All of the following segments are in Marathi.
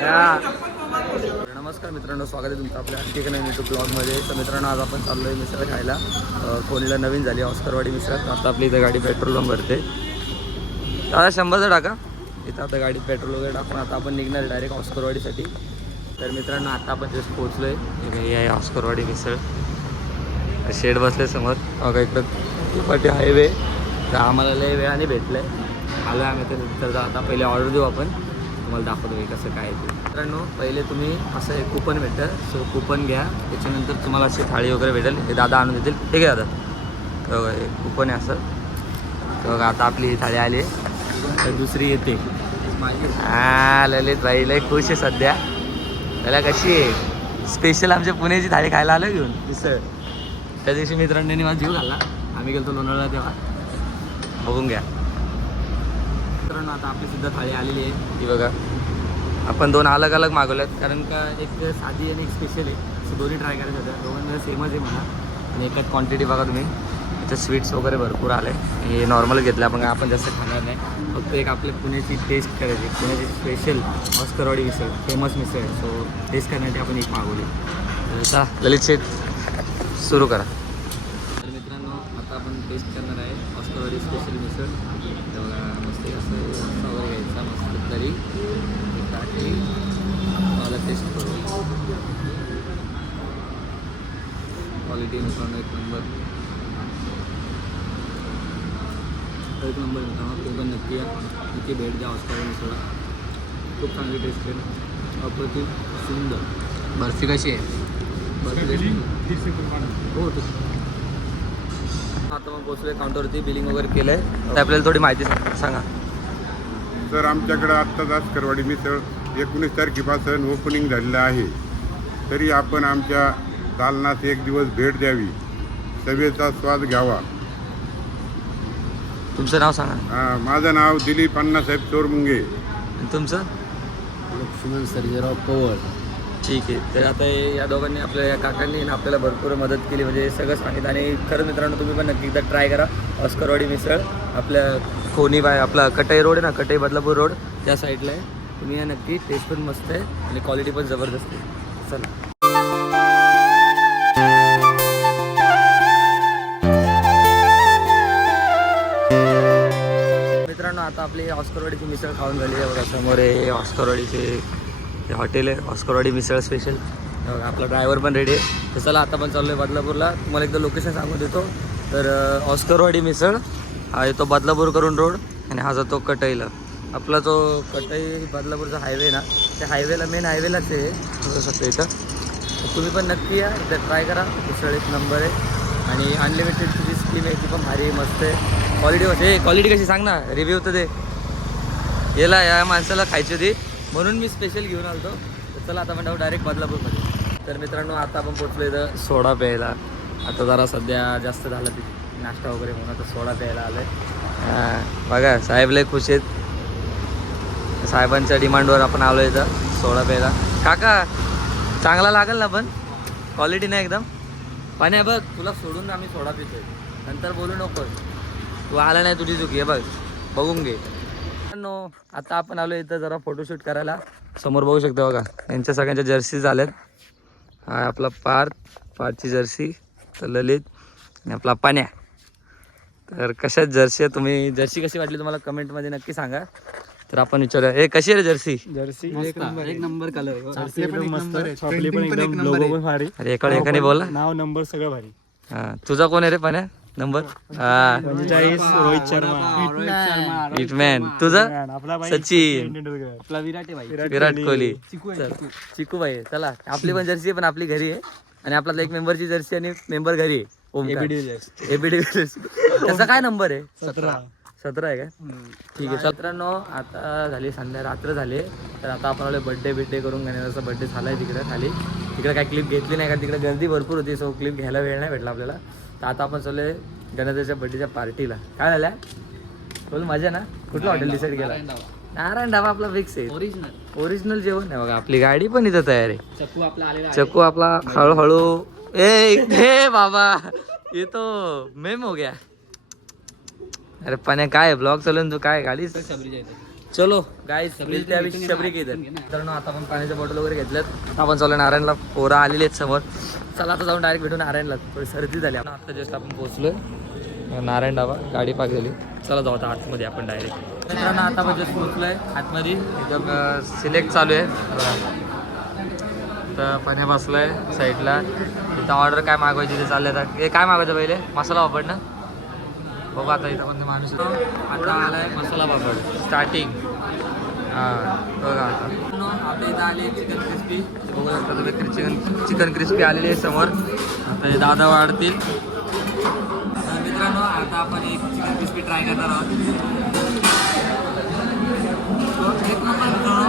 नमस्कार मित्रांनो, स्वागत आहे तुमचं आपल्या आणखी एका नवीन यूट्यूब ब्लॉगमध्ये. तर मित्रांनो, आज आपण चाललो आहे मिसळ खायला. कोणीला नवीन झाली ऑस्करवाडी मिसळ. आता आपली इथं गाडी पेट्रोल भरते. आता 100चा टाका. इथं आता गाडीत पेट्रोल वगैरे टाकून आता आपण निघणार डायरेक्ट ऑस्करवाडीसाठी. तर मित्रांनो, आता आपण जस्ट पोहोचलो आहे. हे आहे ऑस्करवाडी मिसळ. शेड बसले समोर. बघा इकडं पाठी हायवे. तर आम्हाला लय वेळाने भेटलं आहे. आलो आम्ही तर आता पहिले ऑर्डर देऊ आपण. तुम्हाला दाखवतो आहे कसं काय ते. मित्रांनो, पहिले तुम्ही असं एक कुपन भेटेल. सो कुपन घ्या. त्याच्यानंतर तुम्हाला अशी थाळी वगैरे भेटेल. हे दादा आणून देतील. ठीक आहे दादा. तर हे कुपन आहे असं. तर बघा आता आपली ही थाळी आली आहे. तर दुसरी येते. ललित भाई लय खुश आहे सध्या. त्याला कशी आहे स्पेशल आमच्या पुण्याची थाळी खायला आलो घेऊन मिसळ. त्या दिवशी मित्रांनी मला जीव घालला. आम्ही गेलो लोणावळा तेव्हा. बघून घ्या मित्रांनो. आता आपली सुद्धा थाळी आलेली आहे. ती बघा. आपण दोन अलग अलग मागवल्यात कारण का एक साधी आणि एक स्पेशल आहे. असं दोन्ही ट्राय करायचं होतं. दोघांना सेमच आहे म्हणा. आणि एकाच क्वांटिटी बघा तुम्ही. त्याच्यात स्वीट्स वगैरे भरपूर आले. हे नॉर्मल घेतलं आपण जास्त खाणार नाही. फक्त एक आपल्या पुण्याची टेस्ट करायची. पुण्याची स्पेशल ऑस्करवाडी मिसळ फेमस मिसळ. सो टेस्ट करण्यासाठी आपण एक मागवली. आता ललित शेठ सुरू करा. तर मित्रांनो, आता आपण टेस्ट करणार आहे ऑस्करवाडी स्पेशल मिसळ. तेव्हा मस्त असं वगैरे घ्यायचा मस्त तरी टाकली. मला टेस्ट करू. क्वालिटी मित्रांनो एक नंबर मित्रांनो. तो पण नक्की या. नक्की भेट द्या ऑस्करवाडी मिसळला. खूप चांगली टेस्ट आहे. अप्रतिम सुंदर. बर्फी कशी आहे? बर्फी हो. आता मग पोचलोय काउंटरवरती. बिलिंग वगैरे केलं आहे. तर आपल्याला थोडी माहिती सांगा. तर आमच्याकडं आत्ताच ऑस्करवाडी मिसळ 19 तारखेपासून ओपनिंग झालेलं आहे. तरी आपण आमच्या दालनात एक दिवस भेट द्यावी. सभेचा स्वाद घ्यावा. तुमचं नाव सांगा. माझं नाव दिलीप अण्णासाहेब चोरमुंगे. तुमचं? लक्ष्मण सर्जेराव पवार. ठीक आहे. तर आता या दोघांनी आपल्या या काकांनी आपल्याला भरपूर मदत केली. म्हणजे सगळं सांगितलं. आणि खरं मित्रांनो, तुम्ही पण नक्की एकदा ट्राय करा ऑस्करवाडी मिसळ. आपल्या खोनी बाय आपला कटाई रोड आहे ना, कटाई बदलापूर रोड त्या साईडला आहे. तुम्ही या नक्की. टेस्ट पण मस्त आहे आणि क्वालिटी पण जबरदस्त आहे. चला मित्रांनो, आता आपली ऑस्करवाडीची मिसळ खाऊन झाली आहे. बघा समोर आहे ऑस्करवाडीचे हे हॉटेल आहे. ऑस्करवाडी मिसळ स्पेशल. आपला ड्रायव्हर पण रेडी आहे. तर चला आता आपण चाललो आहे बदलापूरला. तुम्हाला एकदा लोकेशन सांगून देतो. तर ऑस्करवाडी मिसळ हा येतो बदलापूर करून रोड. आणि हा जातो कटाईला. आपला जो कटाई बदलापूरचा हायवे आहे ना, त्या हायवेला मेन हायवेलाच आहे. बघू शकतो इथं. तुम्ही पण नक्की या. इथं ट्राय करा. मिसळ एक नंबर आहे. आणि अनलिमिटेडची जी स्कीम आहे ती पण भारी आहे, मस्त आहे. क्वालिटी कशी सांग ना. रिव्ह्यू तर दे. याला या माणसाला खायची होती म्हणून मी स्पेशल घेऊन आलो. तर चला आता म्हणतो डायरेक्ट बदलापूरमध्ये. तर मित्रांनो, आता आपण पोचलो इथं सोडा प्यायला. आता जरा सध्या जास्त झालं तिथे नाश्ता वगैरे म्हणून आता सोडा प्यायला आलं आहे. बघा साहेब लय खुश आहेत. साहेबांच्या डिमांडवर आपण आलो इथं सोडा प्यायला. काका चांगला लागेल ना पण? क्वालिटी नाही एकदम? पाण्या बघ, तुला सोडून आम्ही सोडा पितोय. नंतर बोलू नको. तू आला नाही तुझी चुकी आहे. बघ बघून घे. आता आपण आलो इथं जरा फोटोशूट करायला. समोर बघू शकता बघा यांच्या सगळ्यांच्या जर्सीज आल्यात. हा आपला पारची जर्सी. तर ललित आणि आपला पाण्या. तर कशात जर्सी आहे? तुम्ही जर्सी कशी वाटली तुम्हाला कमेंटमध्ये नक्की सांगा. तर आपण विचारूया. हे कशी आहे जर्सी? एक नंबर कलर. मस्त. लोगो पण भारी. अरे एकाने बोला. नाव नंबर सगळं भारी. हा तुझा कोण आहे रे पाण्या नंबर? 45 रोहित शर्मा. हिटमॅन. तुझा? आपला सचिन. आपला विराट कोहली. चिकू भाई. चला आपली पण जर्सी पण आपली घरी आहे. आणि आपला एक मेंबरची जर्सी आणि मेंबर घरी आहे. एबीडी. त्याचा काय नंबर आहे? 17 आहे का? ठीक आहे. मित्रांनो, आता झाली रात्र झाली. तर आता आपण आलो बड्डे करून गणेशाचा बड्डे झाला आहे तिकडे खाली. तिकडे काय क्लिप घेतली नाही का तिकडे गर्दी भरपूर होती. सो क्लिप घ्यायला वेळ नाही भेटला आपल्याला. तर आता आपण चालू आहे गणेशाच्या बड्डेच्या पार्टीला. काय झाल्या बोल मजा ना? कुठलं हॉटेल डिसाईड केला? नारायण ढाबा आपला फिक्स आहे. ओरिजिनल जेवण आहे बघा. आपली गाडी पण इथं तयार आहे. चक्कू आपला हळूहळू. ए बाबा ये तो मेम हो गया. अरे पाण्या काय ब्लॉग चालून तू काय गाडी चलो गाईस मिळते अभी शबरी के इधर. मित्रांनो आता आपण पाण्याच्या बॉटल वगैरे घेतल्यात. आपण चालू नारायणला. पोरं आलेले आहेत समोर. चला आता जाऊन डायरेक्ट भेटू नारायणला. थोडी सर्दी झाली. आता जस्ट आपण पोहोचलोय नारायण डाबा. गाडी पाक झाली. चला जाऊ आता आतमध्ये आपण डायरेक्ट. मित्रांनो आता आपण जस्ट पोहोचलोय आतमध्ये. एकदम सिलेक्ट चालू आहे. तर पाण्या बसलाय साईडला. तिथं ऑर्डर काय मागवायची ते चालले आता. हे काय मागवायचं पहिले मसाला पापड ना. बघू आता इथं पण माणूस आता आलाय मसाला पापड स्टार्टिंग. हां बघा आता आपल्या इथं आले चिकन क्रिस्पी. बघू शकता तुम्ही चिकन क्रिस्पी आलेली आहे समोर. आता हे दादा वाढतील. तर मित्रांनो आता आपण एक चिकन क्रिस्पी ट्राय करणार आहोत. एक नंबर मित्रांनो.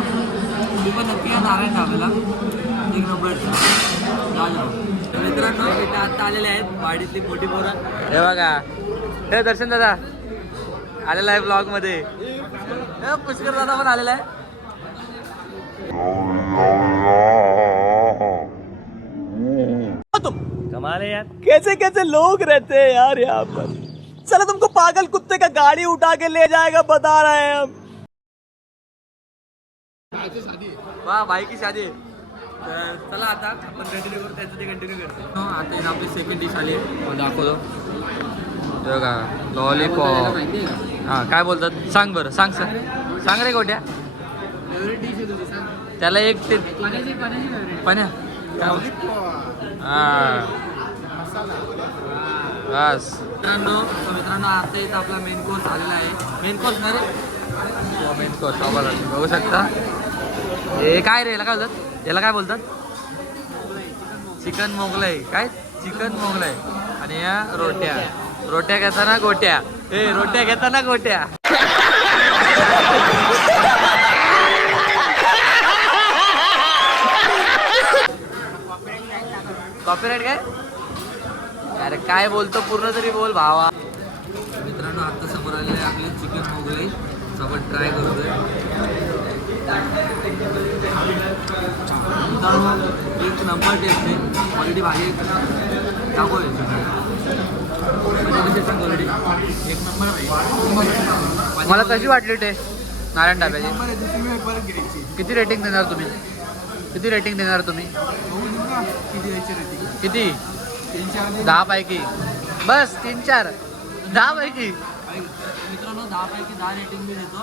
तुम्ही पण नक्की या नारायण ढाब्याला. एक नंबर मित्रांनो इथे आता आलेले आहेत वाडीतली मोठी पोरं. हे बघा हे दर्शन दादा आलेला आहे ब्लॉग मध्ये. पुष्कर दादा पण आलेला आहे. कमाल है यार. कैसे कैसे लोग रहते हैं यार यहाँ पर. चलो तुमको पागल कुत्ते का गाड़ी उठा के ले जाएगा बता रहे हैं हम. वा भाई की शादी. तर चला आता आपण कंटिन्यू करू. त्याचं ते कंटिन्यू करतो. आता इथं आपली सेकंड डिश आली आहे. दाखवतो बघा लॉलीपॉप. हां काय बोलतात सांग बरं. सांग रे गोट्या. त्याला एक ते पाण्या हां बस. मित्रांनो आता इथं आपला मेन कोर्स आलेला आहे. मेन कोर्स ना रे. मेन कोर्स बघू शकता. हे काय रे याला काय बोलतात. याला काय बोलतात चिकन मोगलाई. काय चिकन मोगलाई. आणि या रोट्या घेताना गोट्या. रोट्या घेताना गोट्या. कॉपीराइट काय. अरे काय बोलतो पूर्ण तरी बोल भावा. मित्रांनो आता समोर आलेले आहे आपले चिकन मोगलाई. आपण ट्राय करतोय. एक नंबर टेस्ट आहे. क्वालिटी भारी दाखव. क्वालिटी एक नंबर आहे. मला कशी वाटली टेस्ट नारायण डाब्याची. किती रेटिंग देणार तुम्ही. किती 10 पैकी. बस 3-4 10 पैकी. मित्रांनो 10 पैकी 10 रेटिंग मी देतो.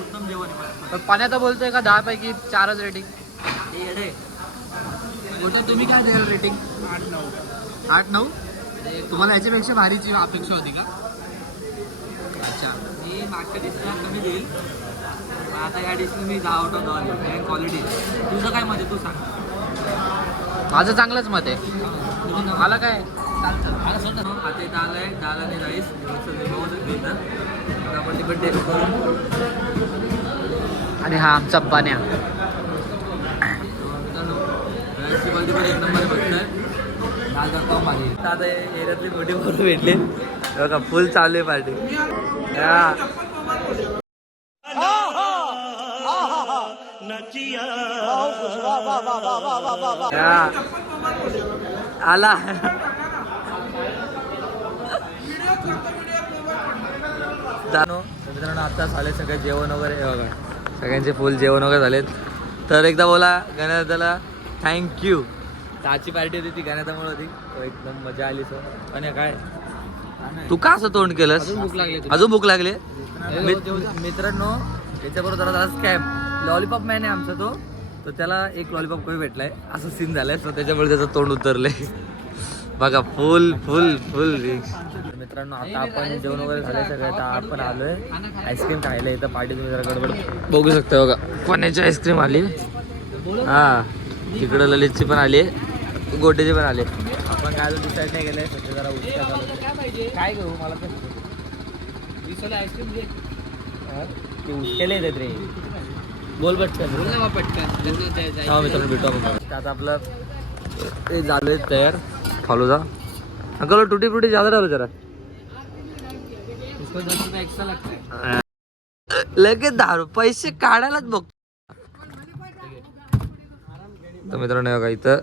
उत्तम जेवण आहे. पण पाण्यात बोलतोय का 10 पैकी 4च रेटिंग. तुम्ही काय द्याल रेटिंग. 8-9. तुम्हाला याच्यापेक्षा भारीची अपेक्षा होती का. अच्छा मी मागच्या डिशला कमी देईल. आता या डिशला मी 10 आउट ऑफ 10 देईल. क्वालिटी तुझं काय मत आहे तू सांग. माझं चांगलंच मत आहे. मला काय आता इथं आलंय दाल आणि राईस. घेतं आपण तिकडे टेस्ट करू. आणि हा आमचा पाण्या. क्वालिटी पण एक नंबर बघतोय. दाल जातो पाणी. आता एरियातली मोठी पोरं भेटली बघा. फुल चालू आहे पार्टी. आला मित्रांनो आता झाले सगळे जेवण वगैरे. बघा सगळ्यांचे फुल जेवण वगैरे झालेत. तर एकदा बोला गणेशदाला थँक्यू. आजची पार्टी होती ती गणेशदामुळे होती. एकदम मजा आली सर. आणि काय तू का असं तोंड केलंस. अजून भूक लागली. मित्रांनो याच्याबरोबर जरा स्कॅम लॉलीपॉप मॅन आहे आमचा तो. तर त्याला एक लॉलीपॉप कमी भेटलाय असं सीन झालाय. सो त्याच्यामुळे त्याचं तोंड उतरलंय. बघा फुल फुल फुल. मित्रांनो आता आपण जेवण वगैरे झालंय सगळं. आता आपण आलोय आईस्क्रीम खायला. इथं पार्टी तुम्ही जरा गडबड बघू शकता. बघा पाण्याची आईस्क्रीम आली. हां तिकडं ललितची पण आली. गोटेची पण आली. आपण काय अजून डिसाईड नाही केलंय. सध्या जरा उशिरा झालं. काय घेऊ मला तर आईस्क्रीम दे. ते उचकेले येतात रे. बोल पटकन. हा मित्रांनो भेटू आपण. आता आपलं ते झालंय तयार फालुदा. अंकल टूटी फ्रूटी ज्यादा डालो जरा. इसको 10 रुपये एक्स्ट्रा लगता है. लगेच 10 पैसे काढायलाच बघतो. तर मित्रांनो बघा इथं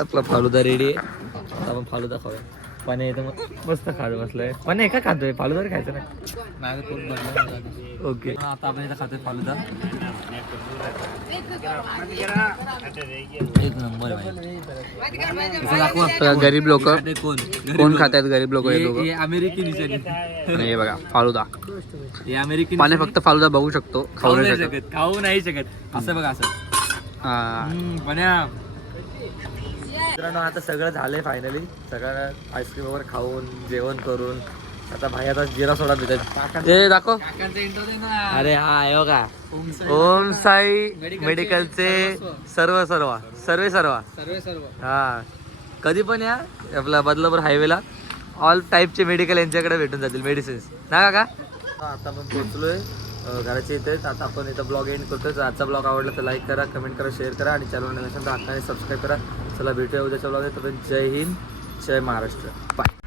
आपला फालुदा रेडी आहे. आता आपण फालुदा खाऊया. पण इथं मस्त खात बसलाय. पण का खातोय फालुदा खायचं नाही. माझं पोट भरलं. ओके आता आपण इथं खातोय फालुदा. एक नंबर गरीब लोक कोण खातात? गरीब लोक हे लोक. अमेरिकन हे बघा फालुदा. हे अमेरिकन पाणी फक्त फालुदा बघू शकतो, खाऊ नाही शकत. खाऊ नाही शकत. असं बघा असं. हा पण्या मित्रांनो आता सगळं झालंय फायनली. सगळं आईस्क्रीम वगैरे खाऊन जेवण करून आता भाई आता जिरा सोडा पितात. ते दाखव. अरे हा आहे बघा ओम साई मेडिकलचे सर्व हा. कधी पण या आपला बदलापूर हायवेला ऑल टाईपचे मेडिकल यांच्याकडे भेटून जातील मेडिसिन्स ना का. आता आपण पोहोचलोय घराच्या इथे. आता आपण इथं ब्लॉग एंड करतोय. जर आजचा ब्लॉग आवडला तर लाईक करा, कमेंट करा, शेअर करा आणि चॅनल नवीन असेल तर हक्काने सबस्क्राईब करा. चला भेटूया उद्याच्या ब्लॉग. तोपर्यंत जय हिंद, जय महाराष्ट्र, बाय.